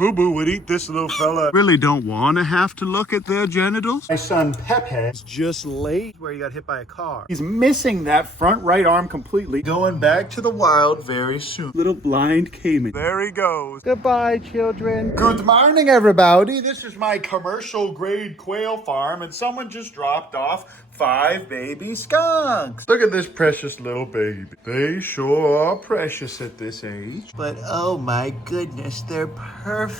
Boo Boo would eat this little fella. Really don't want to have to look at their genitals. My son Pepe is just late where he got hit by a car. He's missing that front right arm completely. Going back to the wild very soon. Little blind Cayman. There he goes. Goodbye, children. Good morning, everybody. This is my commercial grade quail farm, and someone just dropped off 5 baby skunks. Look at this precious little baby. They sure are precious at this age. But oh my goodness, they're perfect.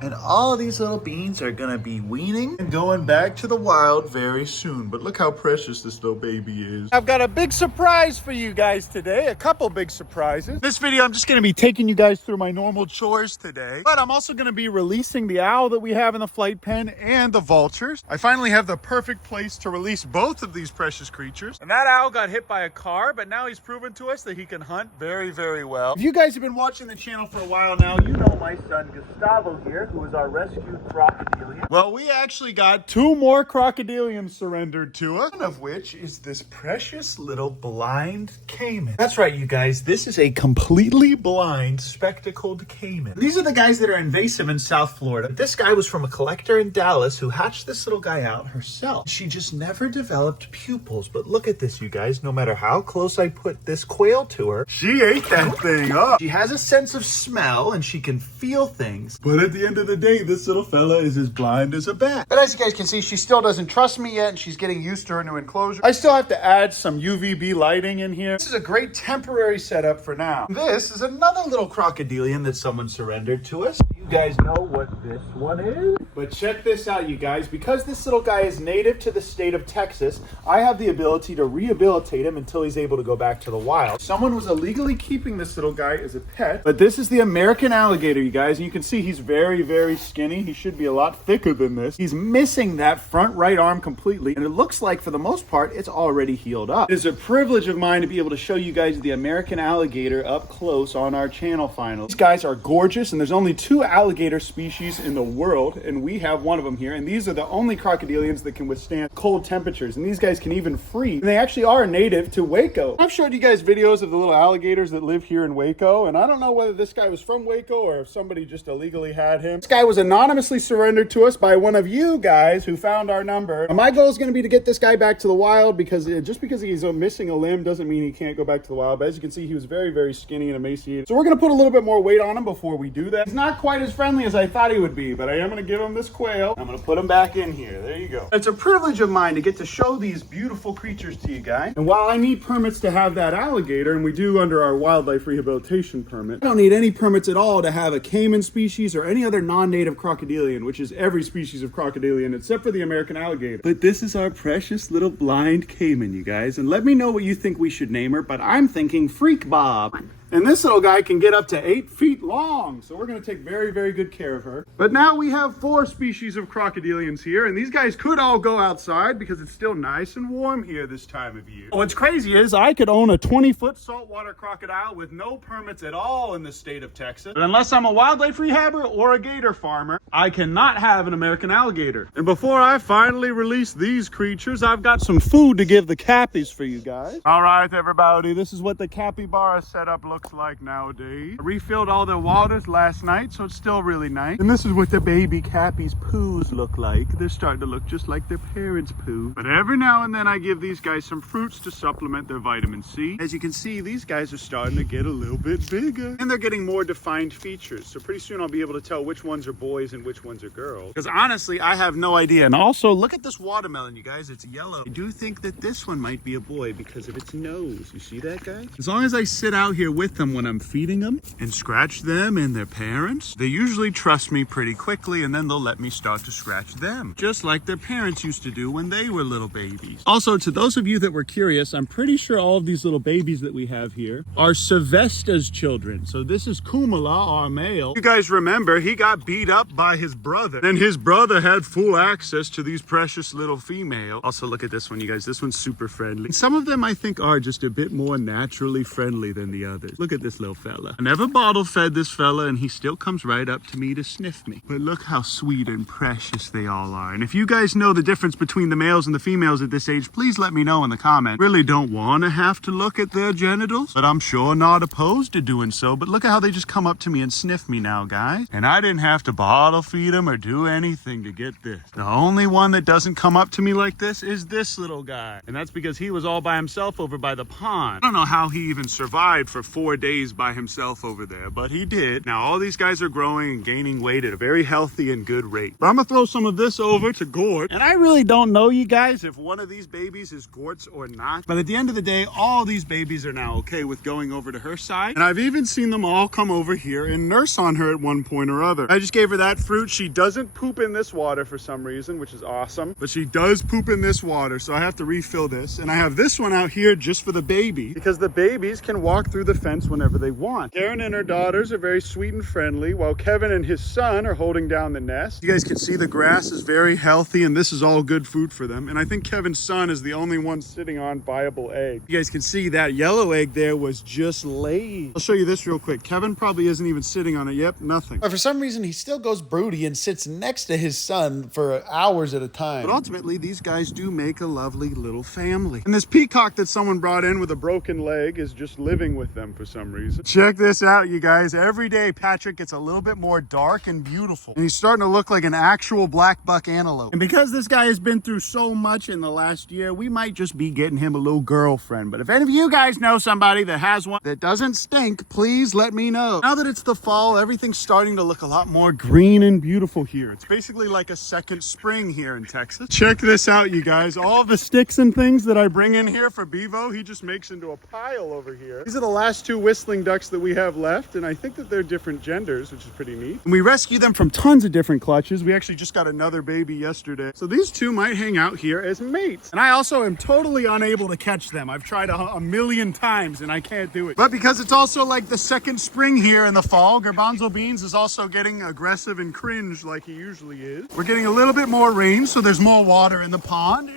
And all these little beans are gonna be weaning and going back to the wild very soon. But look how precious this little baby is. I've got a big surprise for you guys today. A couple big surprises. This video, I'm just gonna be taking you guys through my normal chores today. But I'm also gonna be releasing the owl that we have in the flight pen and the vultures. I finally have the perfect place to release both of these precious creatures. And that owl got hit by a car, but now he's proven to us that he can hunt very, very well. If you guys have been watching the channel for a while now, you know my son Gustavo here, who is our rescued crocodilian. Well, we actually got 2 more crocodilians surrendered to us, one of which is this precious little blind caiman. That's right, you guys. This is a completely blind, spectacled caiman. These are the guys that are invasive in South Florida. This guy was from a collector in Dallas who hatched this little guy out herself. She just never developed pupils, but look at this, you guys. No matter how close I put this quail to her, she ate that thing up. She has a sense of smell and she can feel things, but at the end of the day, this little fella is as blind as a bat. But as you guys can see, she still doesn't trust me yet, and she's getting used to her new enclosure. I still have to add some UVB lighting in here. This is a great temporary setup for now. This is another little crocodilian that someone surrendered to us. You guys know what this one is? But check this out, you guys. Because this little guy is native to the state of Texas, I have the ability to rehabilitate him until he's able to go back to the wild. Someone was illegally keeping this little guy as a pet, but this is the American alligator, you guys. And you can see he's very, very skinny. He should be a lot thicker than this. He's missing that front right arm completely, and it looks like for the most part, it's already healed up. It is a privilege of mine to be able to show you guys the American alligator up close on our channel finally. These guys are gorgeous, and there's only 2 alligator species in the world, and we have one of them here. And these are the only crocodilians that can withstand cold temperatures, and these guys can even freeze. And they actually are native to Waco. I've showed you guys videos of the little alligators that live here in Waco, and I don't know whether this guy was from Waco or if somebody just illegally had him. This guy was anonymously surrendered to us by one of you guys who found our number. And my goal is going to be to get this guy back to the wild, because just because he's missing a limb doesn't mean he can't go back to the wild. But as you can see, he was very, very skinny and emaciated. So we're going to put a little bit more weight on him before we do that. He's not quite as friendly as I thought he would be, but I am going to give him this quail. I'm going to put him back in here. There you go. It's a privilege of mine to get to show these beautiful creatures to you guys. And while I need permits to have that alligator, and we do under our wildlife rehabilitation permit, I don't need any permits at all to have a caiman species or any other non-native crocodilian, which is every species of crocodilian except for the American alligator. But this is our precious little blind caiman, you guys. And let me know what you think we should name her, but I'm thinking Freak Bob. And this little guy can get up to 8 feet long, so we're going to take very, very good care of her. But now we have 4 species of crocodilians here, and these guys could all go outside because it's still nice and warm here this time of year. What's crazy is I could own a 20-foot saltwater crocodile with no permits at all in the state of Texas. But unless I'm a wildlife rehabber or a gator farmer, I cannot have an American alligator. And before I finally release these creatures, I've got some food to give the cappies for you guys. All right, everybody, this is what the capybara setup looks like nowadays. I refilled all their waters last night, so it's still really nice. And this is what the baby cappies' poos look like. They're starting to look just like their parents' poo. But every now and then I give these guys some fruits to supplement their vitamin C. As you can see, these guys are starting to get a little bit bigger, and they're getting more defined features. So pretty soon I'll be able to tell which ones are boys and which ones are girls. Because honestly, I have no idea. And also, look at this watermelon, you guys. It's yellow. I do think that this one might be a boy because of its nose. You see that, guy? As long as I sit out here with them when I'm feeding them and scratch them and their parents, they usually trust me pretty quickly, and then they'll let me start to scratch them, just like their parents used to do when they were little babies. Also, to those of you that were curious, I'm pretty sure all of these little babies that we have here are Sylvester's children. So this is Kumala, our male. You guys remember, he got beat up by his brother, and his brother had full access to these precious little females. Also, look at this one, you guys. This one's super friendly. Some of them I think are just a bit more naturally friendly than the others. guys. Look at this little fella. I never bottle fed this fella, and he still comes right up to me to sniff me. But look how sweet and precious they all are. And if you guys know the difference between the males and the females at this age, please let me know in the comments. Really don't want to have to look at their genitals, but I'm sure not opposed to doing so. But look at how they just come up to me and sniff me now, guys. And I didn't have to bottle feed them or do anything to get this. The only one that doesn't come up to me like this is this little guy. And that's because he was all by himself over by the pond. I don't know how he even survived for 4 days by himself over there, but he did. Now all these guys are growing and gaining weight at a very healthy and good rate. But I'm gonna throw some of this over to Gort. And I really don't know, you guys, if one of these babies is Gort's or not. But at the end of the day, all these babies are now okay with going over to her side. And I've even seen them all come over here and nurse on her at one point or other. I just gave her that fruit. She doesn't poop in this water for some reason, which is awesome. But she does poop in this water, so I have to refill this. And I have this one out here just for the baby, because the babies can walk through the fence whenever they want. Karen and her daughters are very sweet and friendly, while Kevin and his son are holding down the nest. You guys can see the grass is very healthy, and this is all good food for them. And I think Kevin's son is the only one sitting on viable egg. You guys can see that yellow egg there was just laid. I'll show you this real quick. Kevin probably isn't even sitting on it. Yep, nothing. But for some reason, he still goes broody and sits next to his son for hours at a time. But ultimately, these guys do make a lovely little family. And this peacock that someone brought in with a broken leg is just living with them for some reason. Check this out, you guys. Every day, Patrick gets a little bit more dark and beautiful. And he's starting to look like an actual black buck antelope. And because this guy has been through so much in the last year, we might just be getting him a little girlfriend. But if any of you guys know somebody that has one that doesn't stink, please let me know. Now that it's the fall, everything's starting to look a lot more green and beautiful here. It's basically like a second spring here in Texas. Check this out, you guys. All the sticks and things that I bring in here for Bevo, he just makes into a pile over here. These are the last 2 whistling ducks that we have left, and I think that they're different genders, which is pretty neat. And we rescue them from tons of different clutches. We actually just got another baby yesterday. So these 2 might hang out here as mates. And I also am totally unable to catch them. I've tried a million times and I can't do it. But because it's also like the second spring here in the fall, Garbanzo Beans is also getting aggressive and cringe like he usually is. We're getting a little bit more rain, so there's more water in the pond.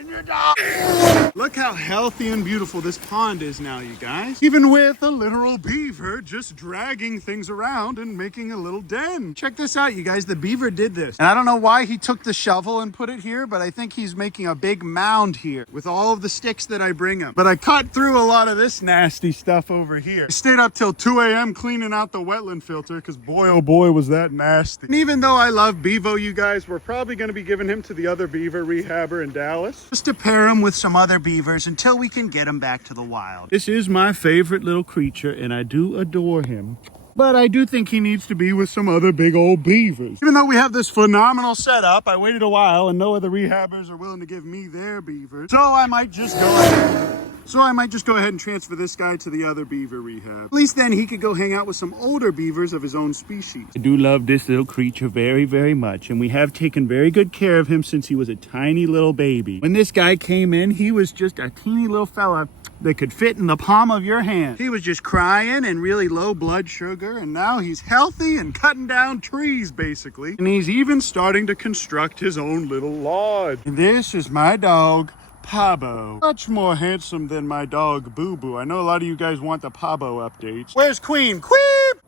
Look how healthy and beautiful this pond is now, you guys. Even with a literal beaver just dragging things around and making a little den. Check this out, you guys. The beaver did this. And I don't know why he took the shovel and put it here, but I think he's making a big mound here with all of the sticks that I bring him. But I cut through a lot of this nasty stuff over here. I stayed up till 2 a.m. cleaning out the wetland filter because boy, oh boy, was that nasty. And even though I love Bevo, you guys, we're probably going to be giving him to the other beaver rehabber in Dallas, just to pair him with some other beavers until we can get him back to the wild. This is my favorite little creature, and I do adore him. But I do think he needs to be with some other big old beavers. Even though we have this phenomenal setup, I waited a while and no other rehabbers are willing to give me their beavers. So I might just go ahead and transfer this guy to the other beaver rehab. At least then he could go hang out with some older beavers of his own species. I do love this little creature very, very much. And we have taken very good care of him since he was a tiny little baby. When this guy came in, he was just a teeny little fella that could fit in the palm of your hand. He was just crying and really low blood sugar, and now he's healthy and cutting down trees basically. And he's even starting to construct his own little lodge. And this is my dog, Pabo. Much more handsome than my dog, Boo Boo. I know a lot of you guys want the Pabo updates. Where's Queen? Queen!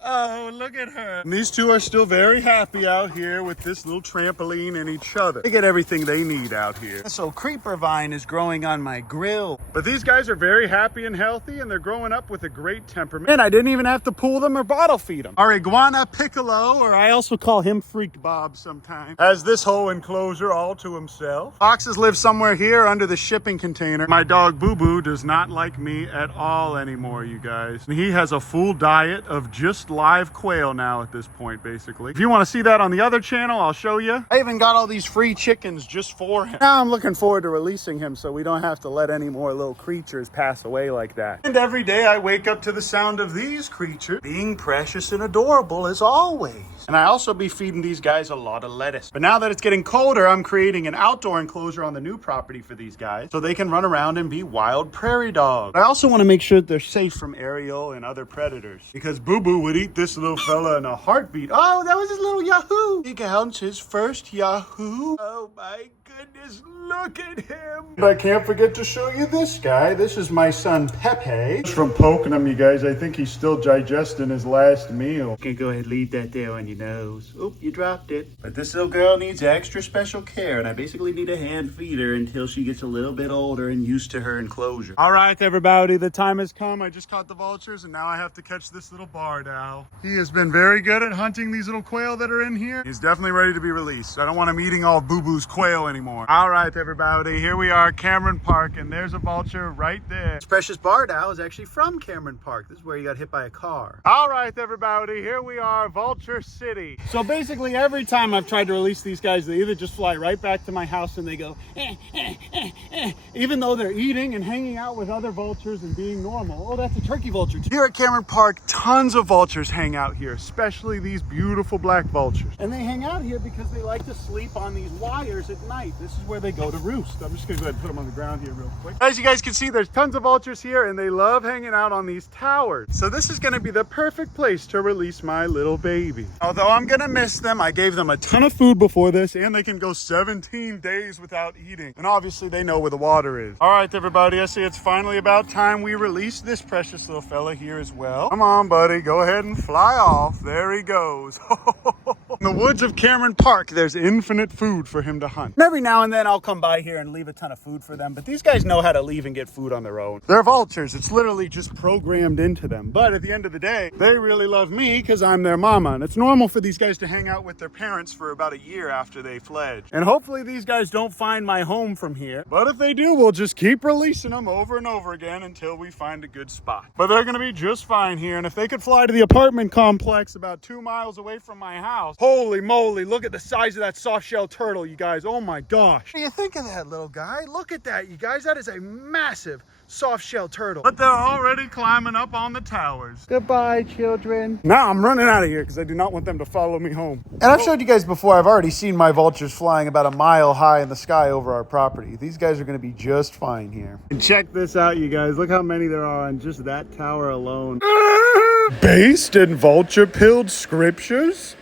Oh, look at her. And these 2 are still very happy out here with this little trampoline and each other. They get everything they need out here. So creeper vine is growing on my grill. But these guys are very happy and healthy, and they're growing up with a great temperament. And I didn't even have to pull them or bottle feed them. Our iguana Piccolo, or I also call him Freak Bob sometimes, has this whole enclosure all to himself. Foxes live somewhere here under the shipping container. My dog Boo Boo does not like me at all anymore, you guys. And he has a full diet of just live quail now at this point, basically. If you want to see that on the other channel, I'll show you. I even got all these free chickens just for him. Now I'm looking forward to releasing him so we don't have to let any more little creatures pass away like that. And every day I wake up to the sound of these creatures being precious and adorable as always. And I also be feeding these guys a lot of lettuce. But now that it's getting colder, I'm creating an outdoor enclosure on the new property for these guys so they can run around and be wild prairie dogs. I also want to make sure that they're safe from Ariel and other predators, because Boo Boo would eat this little fella in a heartbeat. Oh, that was his little Yahoo. He counts his first Yahoo. Oh my God. goodness, look at him. And I can't forget to show you this guy. This is my son, Pepe. Just from poking him, you guys, I think he's still digesting his last meal. Okay, go ahead, leave that there on your nose. Oop, you dropped it. But this little girl needs extra special care, and I basically need to hand feed her until she gets a little bit older and used to her enclosure. All right, everybody, the time has come. I just caught the vultures, and now I have to catch this little barred owl. He has been very good at hunting these little quail that are in here. He's definitely ready to be released. I don't want him eating all Boo Boo's quail anymore. All right, everybody, here we are, Cameron Park, and there's a vulture right there. This precious barred owl is actually from Cameron Park. This is where he got hit by a car. All right, everybody, here we are, Vulture City. So basically, every time I've tried to release these guys, they either just fly right back to my house and they go, even though they're eating and hanging out with other vultures and being normal. Oh, that's a turkey vulture. Here at Cameron Park, tons of vultures hang out here, especially these beautiful black vultures. And they hang out here because they like to sleep on these wires at night. This is where they go to roost. I'm just gonna go ahead and put them on the ground here real quick. As you guys can see, there's tons of vultures here and they love hanging out on these towers. So this is gonna be the perfect place to release my little baby. Although I'm gonna miss them, I gave them a ton of food before this and they can go 17 days without eating. And obviously they know where the water is. All right, everybody, I see it's finally about time we release this precious little fella here as well. Come on, buddy, go ahead and fly off. There he goes. In the woods of Cameron Park, there's infinite food for him to hunt. And every now and then I'll come by here and leave a ton of food for them, but these guys know how to leave and get food on their own. They're vultures. It's literally just programmed into them. But at the end of the day, they really love me because I'm their mama. And it's normal for these guys to hang out with their parents for about a year after they fledge. And hopefully these guys don't find my home from here. But if they do, we'll just keep releasing them over and over again until we find a good spot. But they're going to be just fine here. And if they could fly to the apartment complex about 2 miles away from my house, holy moly, look at the size of that soft-shell turtle, you guys. Oh my gosh. What do you think of that, little guy? Look at that, you guys. That is a massive soft-shell turtle. But they're already climbing up on the towers. Goodbye, children. Now I'm running out of here because I do not want them to follow me home. And I've showed you guys before, I've already seen my vultures flying about a mile high in the sky over our property. These guys are going to be just fine here. And check this out, you guys. Look how many there are on just that tower alone. Based in vulture-pilled scriptures?